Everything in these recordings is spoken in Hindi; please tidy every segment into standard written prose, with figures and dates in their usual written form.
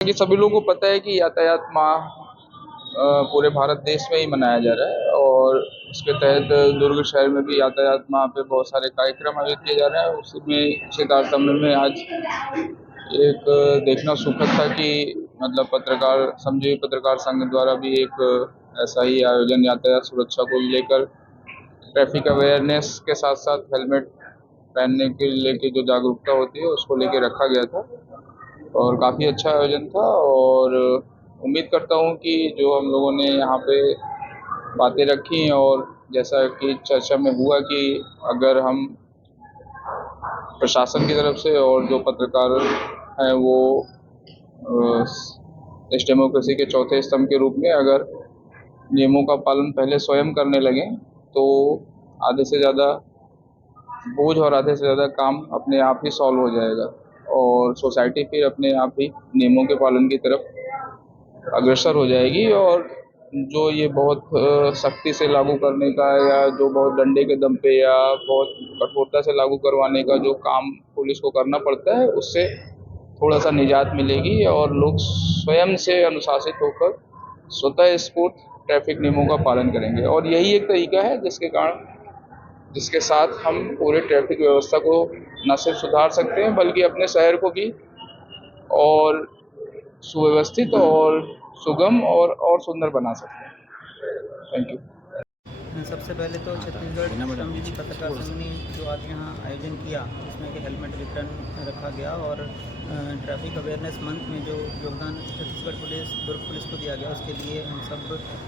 कि सभी लोगों को पता है कि यातायात माह पूरे भारत देश में ही मनाया जा रहा है और उसके तहत दुर्ग शहर में भी यातायात माह पे बहुत सारे कार्यक्रम आयोजित किए जा रहे हैं। उसमें इसी तारतम्य में आज एक देखना सुखद था कि मतलब पत्रकार श्रमजीवी पत्रकार संघ द्वारा भी एक ऐसा ही आयोजन यातायात सुरक्षा को लेकर ट्रैफिक अवेयरनेस के साथ साथ हेलमेट पहनने के लेके जो जागरूकता होती है उसको लेके रखा गया था और काफ़ी अच्छा आयोजन था। और उम्मीद करता हूँ कि जो हम लोगों ने यहाँ पे बातें रखी और जैसा कि चर्चा में हुआ कि अगर हम प्रशासन की तरफ से और जो पत्रकार हैं वो इस डेमोक्रेसी के चौथे स्तंभ के रूप में अगर नियमों का पालन पहले स्वयं करने लगें तो आधे से ज़्यादा बोझ और आधे से ज़्यादा काम अपने आप ही सॉल्व हो जाएगा और सोसाइटी फिर अपने आप ही नियमों के पालन की तरफ अग्रसर हो जाएगी। और जो ये बहुत सख्ती से लागू करने का या जो बहुत डंडे के दम पे या बहुत कठोरता से लागू करवाने का जो काम पुलिस को करना पड़ता है उससे थोड़ा सा निजात मिलेगी और लोग स्वयं से अनुशासित होकर स्वतः स्फूर्त ट्रैफिक नियमों का पालन करेंगे। और यही एक तरीका है जिसके साथ हम पूरे ट्रैफिक व्यवस्था को न सिर्फ सुधार सकते हैं बल्कि अपने शहर को भी और सुव्यवस्थित और सुगम और सुंदर बना सकते हैं। Thank you. सबसे पहले तो छत्तीसगढ़ श्रमजीवी पत्रकार संघ ने जो आज यहाँ आयोजन किया जिसमें कि हेलमेट वितरण रखा गया और ट्रैफिक अवेयरनेस मंथ में जो योगदान छत्तीसगढ़ पुलिस दुर्ग पुलिस को दिया गया उसके लिए हम सब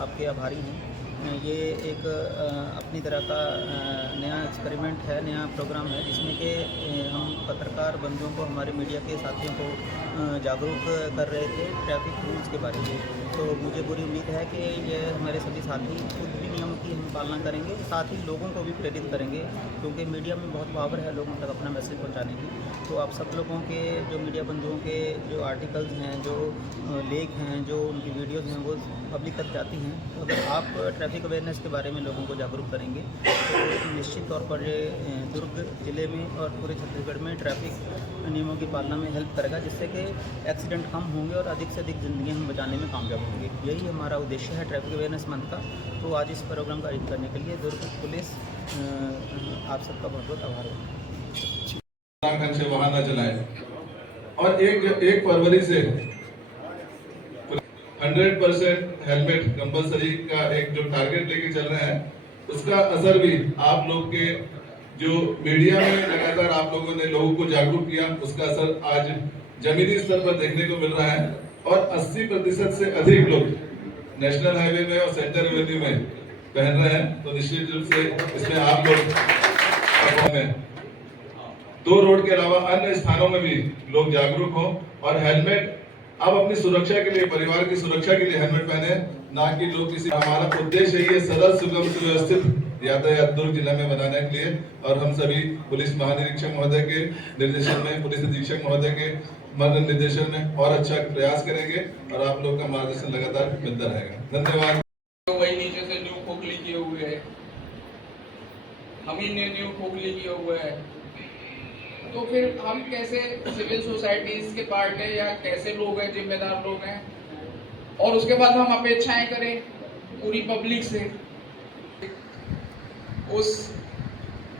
आपके आभारी हैं। ये एक अपनी तरह का नया एक्सपेरिमेंट है, नया प्रोग्राम है जिसमें कि हम पत्रकार बंधुओं को, हमारे मीडिया के साथियों को जागरूक कर रहे थे ट्रैफिक रूल्स के बारे में। तो मुझे पूरी उम्मीद है कि ये हमारे सभी साथी खुद भी नियमों की हम पालना करेंगे, साथ ही लोगों को भी प्रेरित करेंगे क्योंकि मीडिया में बहुत पावर है लोगों तक अपना मैसेज पहुंचाने की। तो आप सब लोगों के जो मीडिया बंधुओं के जो आर्टिकल्स हैं, जो लेख हैं, जो उनकी वीडियोज़ हैं वो पब्लिक तक जाती हैं। तो अगर आप ट्रैफिक अवेयरनेस के बारे में लोगों को जागरूक करेंगे तो निश्चित तौर पर ये दुर्ग ज़िले में और पूरे छत्तीसगढ़ में ट्रैफिक नियमों की पालना में हेल्प करेगा जिससे कि एक्सीडेंट कम होंगे और अधिक से अधिक ज़िंदगियाँ हम बचाने में कामयाब होंगे। यही हमारा उद्देश्य है ट्रैफिक अवेयरनेस मंथ का। तो आज इस प्रोग्राम का आयोजन करने के लिए दुर्ग पुलिस आप सबका बहुत बहुत आभार है। ढंग से वाहन न चलाएं और एक फरवरी से 100% हेलमेट कंपलसरी का एक जो टारगेट लेके चल रहे हैं उसका असर भी आप लोग के जो मीडिया में लगातार आप लोगों ने लोगों को जागरूक किया उसका असर आज जमीनी स्तर पर देखने को मिल रहा है। और 80% से अधिक लोग नेशनल हाईवे में और सेंट्रल रेवेन्यू में पहन रहे हैं। तो निश्चित रूप से इसमें आप लोग में 2 रोड के अलावा अन्य स्थानों में भी लोग जागरूक हों और हेलमेट आप अपनी सुरक्षा के लिए, परिवार की सुरक्षा के लिए हेलमेट पहने, ना कि लोग किसी। हमारा उद्देश्य है ये सरल, सुगम, सुव्यवस्थित यातायात दुर्ग जिला में बनाने के लिए और हम सभी पुलिस महानिरीक्षक महोदय के निर्देशन में, पुलिस अधीक्षक महोदय के निर्देशन में और अच्छा प्रयास करेंगे और आप लोग का मार्गदर्शन लगातार मिलता रहेगा। धन्यवाद। तो वही नीचे से न्यू खोखली किए हुए है, हम ही ने न्यू खोखली किए हुए है, तो फिर हम कैसे सिविल सोसाइटीज के पार्ट है या कैसे लोग हैं, जिम्मेदार लोग हैं, और उसके बाद हम अपेक्षाएं करें पूरी पब्लिक से। उस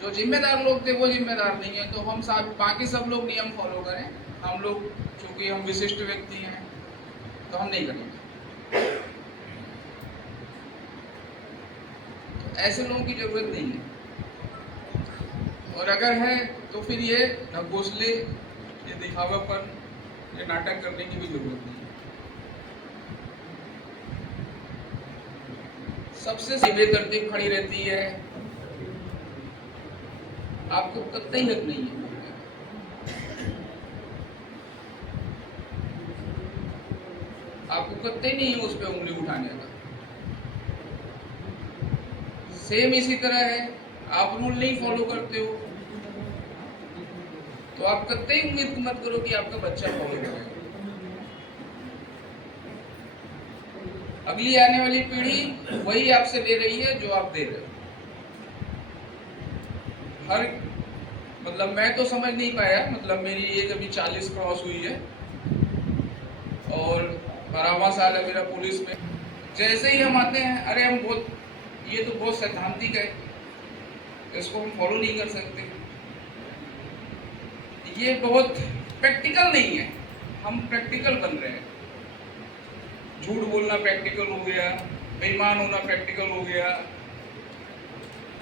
जो जिम्मेदार लोग थे वो जिम्मेदार नहीं है, तो हम सब बाकी सब लोग नियम फॉलो करें। हम लोग चूंकि हम विशिष्ट व्यक्ति हैं तो हम नहीं करेंगे। तो ऐसे लोगों की जरूरत नहीं है, और अगर है तो फिर ये ढकोसले, ये दिखावापन, ये नाटक करने की भी जरूरत नहीं है। सबसे सीधे तरतीब खड़ी रहती है, आपको कतई हक नहीं है, आपको कतई नहीं है उस पर उंगली उठाने का। सेम इसी तरह है, आप रूल नहीं फॉलो करते हो तो आप कतई उम्मीद मत करो कि आपका बच्चा फॉलो करेगा। अगली आने वाली पीढ़ी वही आपसे ले रही है जो आप दे रहे हो। हर मतलब मैं तो समझ नहीं पाया, मतलब मेरी एज अभी 40 क्रॉस हुई है और 12वां साल है मेरा पुलिस में। जैसे ही हम आते हैं, अरे हम ये तो बहुत सैद्धांतिक है, इसको हम फॉलो नहीं कर सकते, ये बहुत प्रैक्टिकल नहीं है। हम प्रैक्टिकल बन रहे हैं, झूठ बोलना प्रैक्टिकल हो गया, बेईमान होना प्रैक्टिकल हो गया,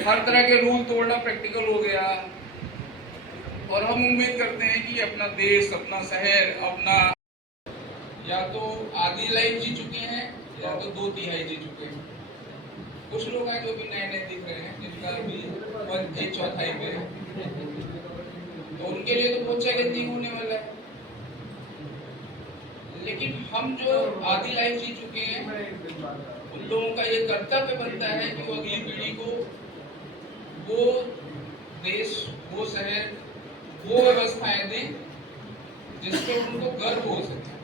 हर तरह के रूल तोड़ना प्रैक्टिकल हो गया। और हम उम्मीद करते हैं कि अपना देश, अपना शहर, अपना या तो आधी लाइफ जी चुके हैं या तो 2/3 जी चुके हैं। कुछ लोग हैं जो भी नए नए दिख रहे हैं, जिनका अभी 1/4 पे है, तो उनके लिए तो बहुत चैलेंजिंग होने वाला है। लेकिन हम जो आधी लाइफ जी चुके हैं, उन लोगों का ये कर्तव्य बनता है कि वो अगली पीढ़ी को वो देश, वो शहर, वो व्यवस्थाएं दें जिस पर उनको गर्व हो सके।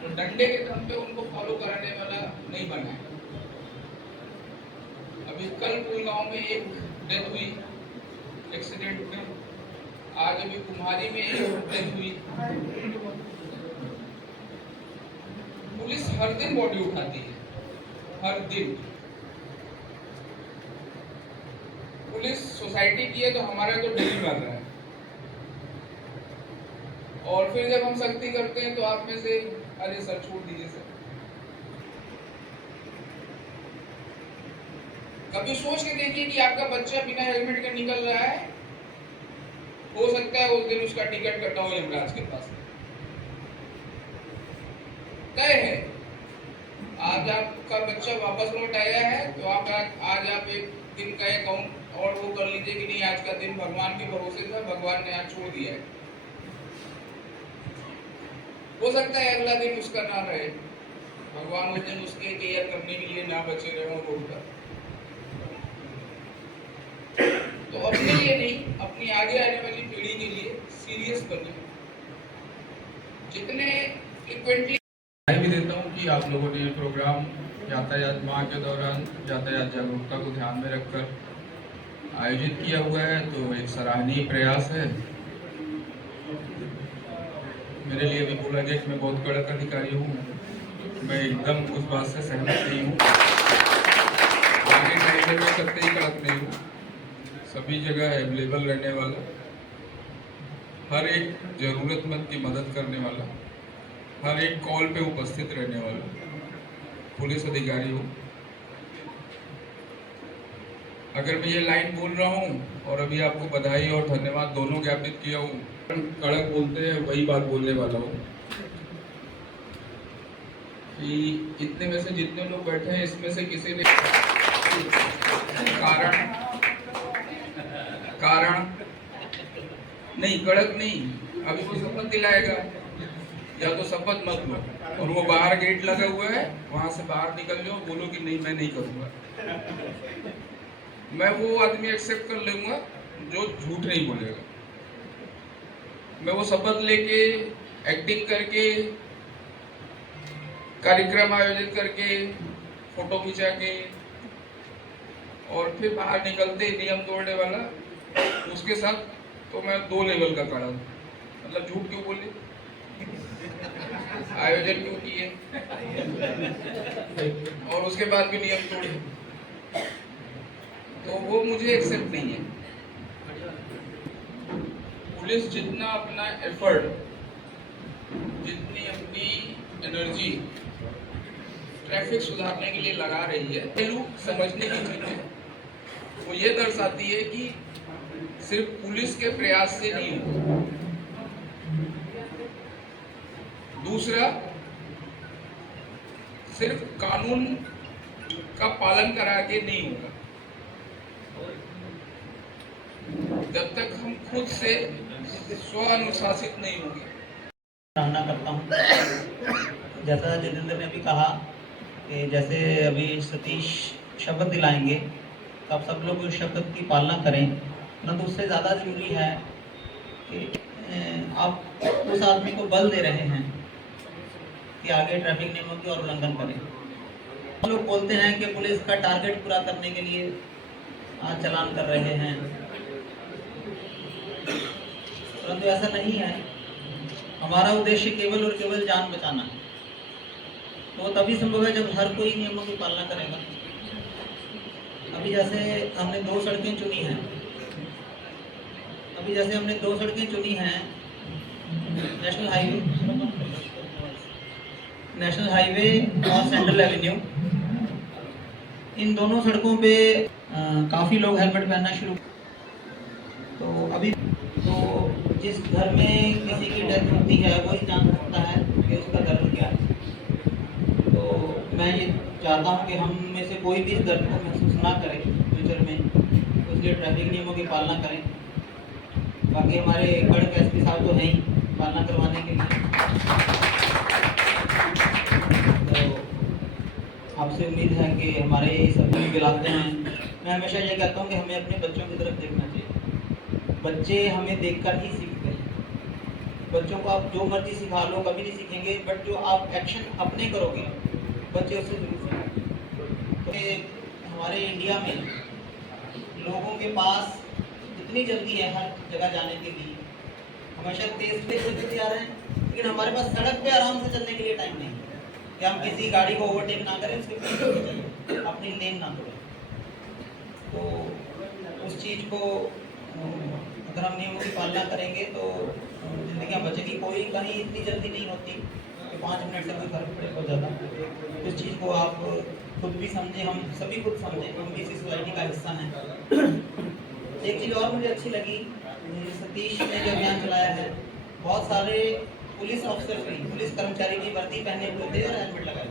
तो डंडे के दम पे उनको फॉलो कराने वाला नहीं बना है। अभी कल कुलगांव में एक डेथ हुई एक्सीडेंट में, आज अभी कुम्हारी में एक डेथ हुई। पुलिस हर दिन बॉडी उठाती है, हर दिन। पुलिस सोसाइटी की है तो हमारा तो डेली बन रहा है। और फिर जब हम सख्ती करते हैं तो आप में से अरे सर छोड़ दीजिए सर। कभी सोच के देखिए कि आपका बच्चा बिना हेलमेट के निकल रहा है, हो सकता है उस दिन उसका टिकट कटा हो यमराज के पास। तय है, आज आपका बच्चा वापस लौट आया है तो आज आप एक दिन का अकाउंट और वो कर लीजिए कि नहीं, आज का दिन भगवान के भरोसे था, भगवान ने आज छोड़ दिया है। हो सकता है अगला दिन उसका ना रहे, भगवान उस दिन उसके केयर करने के लिए ना बचे रहे रोड पर। तो अपने लिए नहीं, अपनी आगे आने वाली पीढ़ी के लिए सीरियस बने। जितने फ्रिक्वेंटली भी देता हूँ कि आप लोगों ने ये प्रोग्राम यातायात माह के दौरान यातायात जागरूकता को ध्यान में रखकर आयोजित किया हुआ है, तो एक सराहनीय प्रयास है। मेरे लिए भी बोला गया कि मैं बहुत कड़क अधिकारी हूँ, मैं एकदम उस बात से सहमत नहीं हूँ। आगे टाइम में सत्य ही कड़क नहीं हूँ, सभी जगह अवेलेबल रहने वाला, हर एक जरूरतमंद की मदद करने वाला, हर एक कॉल पे उपस्थित रहने वाला पुलिस अधिकारी हूँ। अगर मैं ये लाइन बोल रहा हूँ और अभी आपको बधाई और धन्यवाद दोनों ज्ञापित किया हूँ, कड़क बोलते हैं वही बात बोलने वाला हूँ कि इतने में से जितने लोग बैठे हैं, इसमें से किसी ने कारण नहीं, कड़क नहीं, अभी वो शपथ दिलाएगा, या तो शपथ मत लो और वो बाहर गेट लगा हुआ है, वहां से बाहर निकल जाओ, बोलो कि नहीं मैं नहीं करूंगा। मैं वो आदमी एक्सेप्ट कर लूंगा जो झूठ नहीं बोलेगा। मैं वो शपथ लेके, एक्टिंग करके, कार्यक्रम आयोजित करके, फोटो खिंचा के और फिर बाहर निकलते नियम तोड़ने वाला, उसके साथ तो मैं 2 लेवल का खड़ा हूँ। मतलब झूठ क्यों बोले, आयोजन क्यों किए और उसके बाद भी नियम तोड़े, तो वो मुझे एक्सेप्ट नहीं है। पुलिस जितना अपना एफर्ट, जितनी अपनी एनर्जी ट्रैफिक सुधारने के लिए लगा रही है, पहलू समझने की चीज है। वो ये दर्शाती है कि सिर्फ पुलिस के प्रयास से नहीं होगा। दूसरा, सिर्फ कानून का पालन करा के नहीं होगा। जब तक हम खुद से स्व अनुशासित नहीं होंगे। सराहना करता हूँ, जैसा जितेंद्र ने भी कहा कि जैसे अभी सतीश शपथ दिलाएंगे तो आप सब लोग उस शपथ की पालना करें, परंतु उससे ज़्यादा जरूरी है कि आप उस आदमी को बल दे रहे हैं कि आगे ट्रैफिक नियमों की और उल्लंघन करें। हम लोग बोलते हैं कि पुलिस का टारगेट पूरा करने के लिए चालान कर रहे हैं, परंतु ऐसा नहीं है। हमारा उद्देश्य केवल और केवल जान बचाना है। तो तभी संभव है जब हर कोई नियमों की पालना करेगा। अभी जैसे हमने दो सड़कें चुनी हैं नेशनल हाईवे और सेंट्रल एवेन्यू। इन दोनों सड़कों पे काफ़ी लोग हेलमेट पहनना शुरू। तो अभी तो जिस घर में किसी की डेथ होती है वही जान सकता है कि उसका दर्द क्या है। तो मैं ये चाहता हूँ कि हम में से कोई भी इस दर्द को महसूस ना करे फ्यूचर में, तो इसलिए ट्रैफिक नियमों की पालना करें। बाकी हमारे गढ़ के एसपी साहब तो हैं ही पालना करवाने के लिए। तो आपसे उम्मीद है कि हमारे सभी गिलाते हैं। मैं हमेशा ये कहता हूँ कि हमें अपने बच्चों की तरफ देखना चाहिए। बच्चे हमें देखकर ही सीखते हैं। बच्चों को आप जो मर्जी सिखा लो कभी नहीं सीखेंगे, बट जो आप एक्शन अपने करोगे बच्चे उससे जरूर सीखेंगे। तो हमारे इंडिया में लोगों के पास इतनी जल्दी है हर जगह जाने के लिए, हमेशा तेज चलते जा रहे हैं, लेकिन हमारे पास सड़क पे आराम से चलने के लिए टाइम नहीं है कि हम किसी गाड़ी को ओवरटेक ना करें, उसके पीछे चलें, अपनी लेन ना तोड़ें। तो उस चीज़ को अगर हम नियमों की पालना करेंगे तो ज़िंदगियाँ बचेगी। कोई कहीं इतनी जल्दी नहीं होती कि 5 मिनट से कोई फर्क पड़े बहुत ज़्यादा। इस चीज़ को आप खुद भी समझें, हम सभी खुद समझें, हम भी इसी सोसाइटी का हिस्सा हैं। एक चीज़ और मुझे अच्छी लगी, सतीश ने जो अभियान चलाया है, बहुत सारे पुलिस ऑफिसर भी, पुलिस कर्मचारी भी वर्दी पहने हुए थे और हेलमेट लगाए।